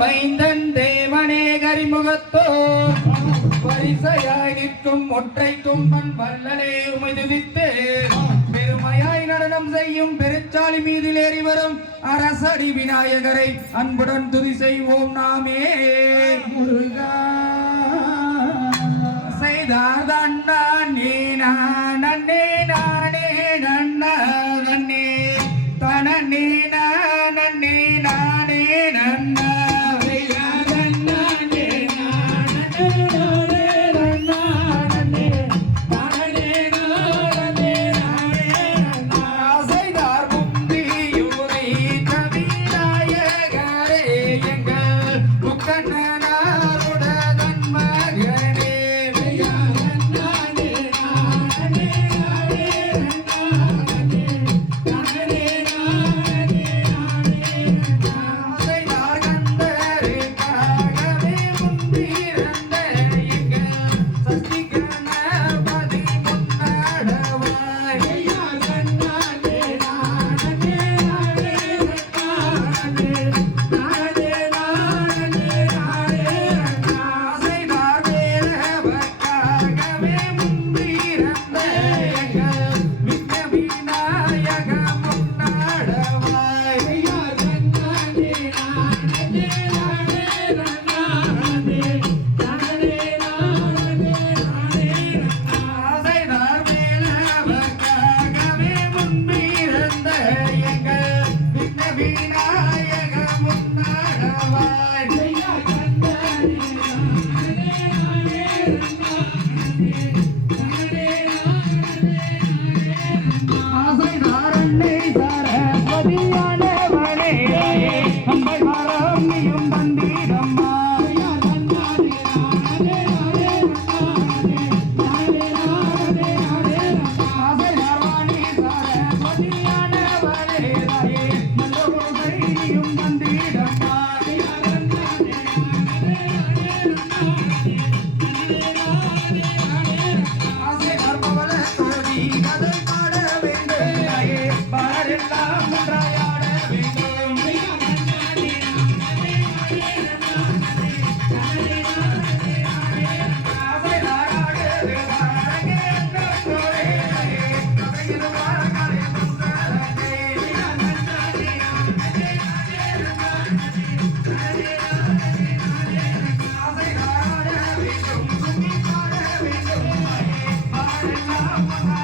மைந்தன் தேவனே கரிமுகத்தோ. வரிசையாய் நிற்கும் ஒற்றை தும்பன் வல்லலே உமைதுதித்து. பெருமையாய் நடனம் செய்யும் பெருச்சாலி மீதில் ஏறி வரும் அரசடி விநாயகரை அன்புடன் துதி செய்வோம் நாமே. முருகா freedom. Thank you.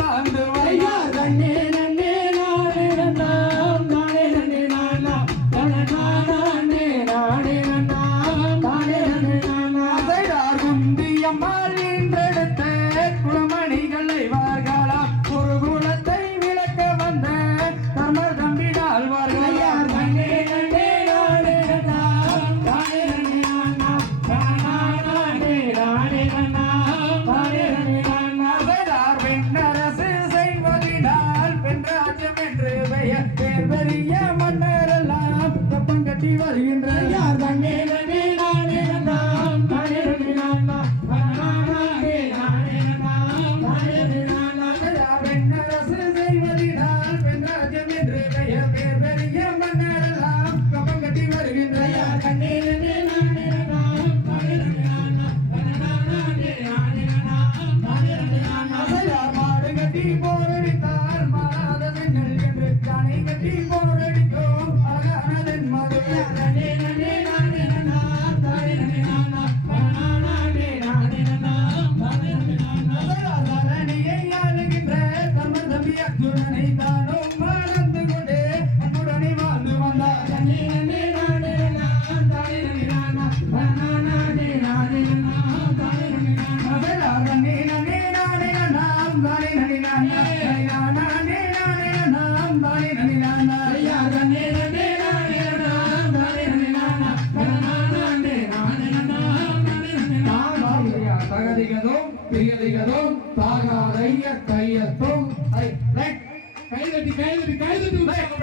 வாழ்ந்து வையா கண்ணே அன்புடனை தானும் வாழ்ந்து கொண்டே அன்புடனை வாழ்ந்து didn't